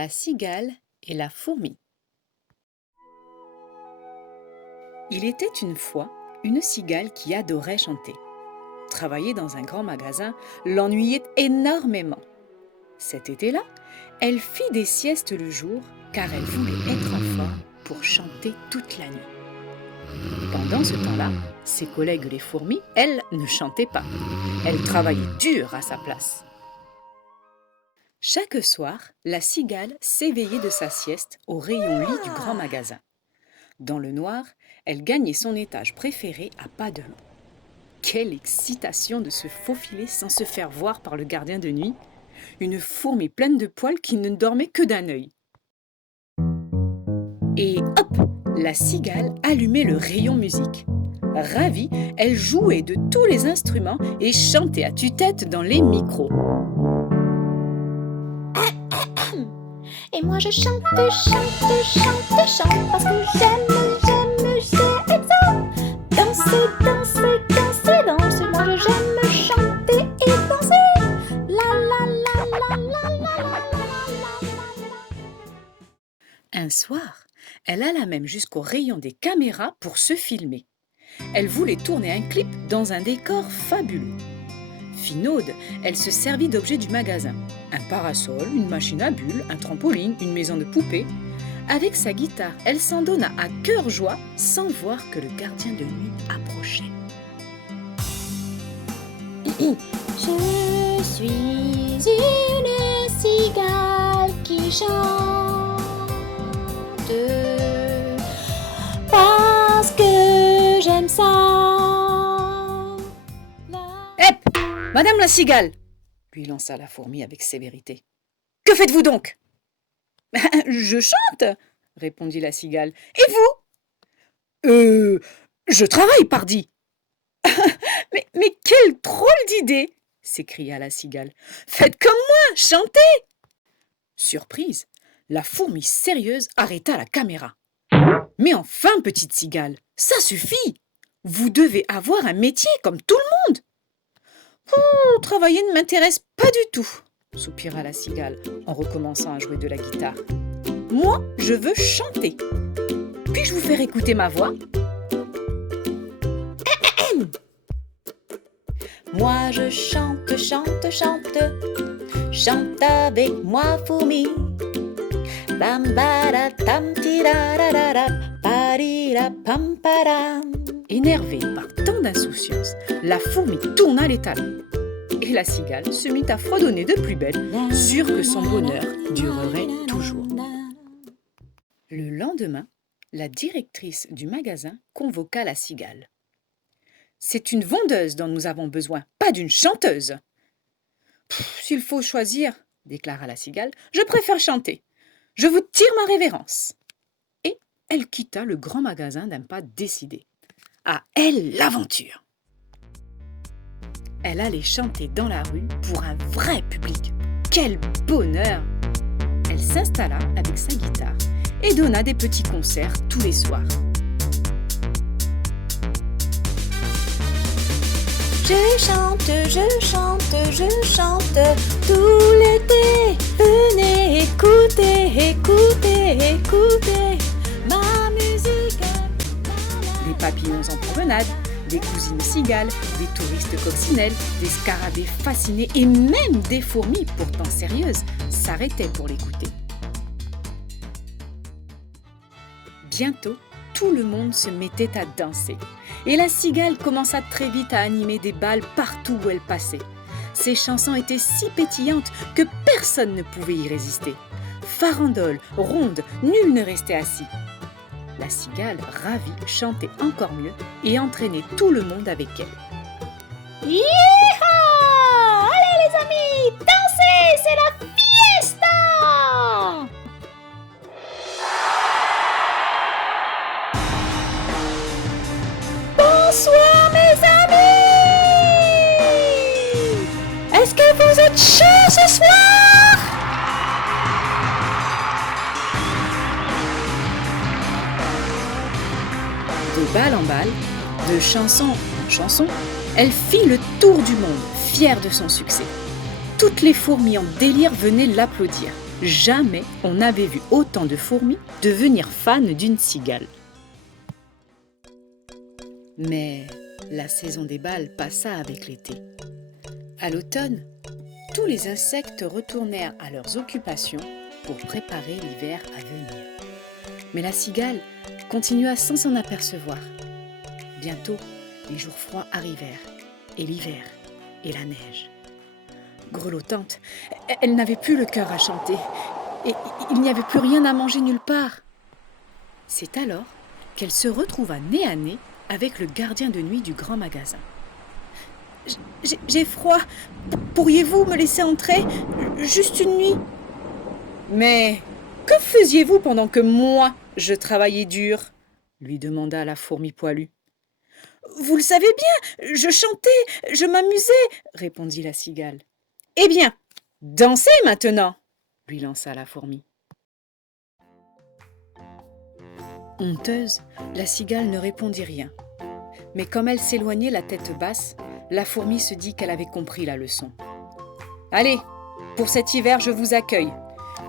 La cigale et la fourmi. Il était une fois une cigale qui adorait chanter. Travailler dans un grand magasin l'ennuyait énormément. Cet été-là, elle fit des siestes le jour car elle voulait être en forme pour chanter toute la nuit. Pendant ce temps-là, ses collègues les fourmis, elles, ne chantaient pas. Elles travaillaient dur à sa place. Chaque soir, la cigale s'éveillait de sa sieste au rayon lit du grand magasin. Dans le noir, elle gagnait son étage préféré à pas de loup. Quelle excitation de se faufiler sans se faire voir par le gardien de nuit, une fourmi pleine de poils qui ne dormait que d'un œil. Et hop, la cigale allumait le rayon musique. Ravie, elle jouait de tous les instruments et chantait à tue-tête dans les micros. Et moi je chante, parce que j'aime danser. Moi j'aime chanter et danser. La la la la la la la la. Un soir, elle alla même jusqu'au rayon des caméras pour se filmer. Elle voulait tourner un clip dans un décor fabuleux. Finaude, elle se servit d'objets du magasin. Un parasol, une machine à bulles, un trampoline, une maison de poupées. Avec sa guitare, elle s'en donna à cœur joie sans voir que le gardien de nuit approchait. Je suis une cigale qui chante parce que j'aime ça. Madame la cigale, lui lança la fourmi avec sévérité. Que faites-vous donc ? Je chante, répondit la cigale. Et vous ? Je travaille, pardi. mais quelle drôle d'idée, s'écria la cigale. Faites comme moi, chantez. Surprise, la fourmi sérieuse arrêta la caméra. Mais enfin, petite cigale, ça suffit. Vous devez avoir un métier comme tout le monde. Travailler ne m'intéresse pas du tout, soupira la cigale en recommençant à jouer de la guitare. Moi, je veux chanter. Puis-je vous faire écouter ma voix ? Moi je chante. Chante avec moi, fourmi. Bam bada tam tirarara, parira pam param. Énervée par tant d'insouciance, la fourmi tourna les talons. Et la cigale se mit à fredonner de plus belle, sûre que son bonheur durerait toujours. Le lendemain, la directrice du magasin convoqua la cigale. « C'est une vendeuse dont nous avons besoin, pas d'une chanteuse. »« S'il faut choisir, déclara la cigale, je préfère chanter. Je vous tire ma révérence. » Et elle quitta le grand magasin d'un pas décidé. À elle l'aventure. Elle allait chanter dans la rue pour un vrai public. Quel bonheur! Elle s'installa avec sa guitare et donna des petits concerts tous les soirs. Je chante tout l'été. Venez écouter ma musique. Des papillons en promenade, des cousines cigales, des touristes coccinelles, des scarabées fascinés et même des fourmis, pourtant sérieuses, s'arrêtaient pour l'écouter. Bientôt, tout le monde se mettait à danser. Et la cigale commença très vite à animer des bals partout où elle passait. Ses chansons étaient si pétillantes que personne ne pouvait y résister. Farandole, ronde, nul ne restait assis. La cigale, ravie, chantait encore mieux et entraînait tout le monde avec elle. Yeehaw! Allez les amis, dansez, c'est la fiesta! Bonsoir mes amis! Est-ce que vous êtes chauds ce soir? De balle en balle, de chanson en chanson, elle fit le tour du monde, fière de son succès. Toutes les fourmis en délire venaient l'applaudir. Jamais on n'avait vu autant de fourmis devenir fans d'une cigale. Mais la saison des bals passa avec l'été. À l'automne, tous les insectes retournèrent à leurs occupations pour préparer l'hiver à venir. Mais la cigale continua sans s'en apercevoir. Bientôt, les jours froids arrivèrent, et l'hiver, et la neige. Grelottante, elle n'avait plus le cœur à chanter, et il n'y avait plus rien à manger nulle part. C'est alors qu'elle se retrouva nez à nez avec le gardien de nuit du grand magasin. « J'ai froid, pourriez-vous me laisser entrer? Juste une nuit ?» ?»« Mais que faisiez-vous pendant que moi, je travaillais dur ?» lui demanda la fourmi poilue. « Vous le savez bien, je chantais, je m'amusais, » répondit la cigale. « Eh bien, dansez maintenant !» lui lança la fourmi. Honteuse, la cigale ne répondit rien. Mais comme elle s'éloignait la tête basse, la fourmi se dit qu'elle avait compris la leçon. « Allez, pour cet hiver, je vous accueille.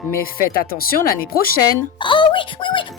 Mais faites attention l'année prochaine. »« Oh oui, promis.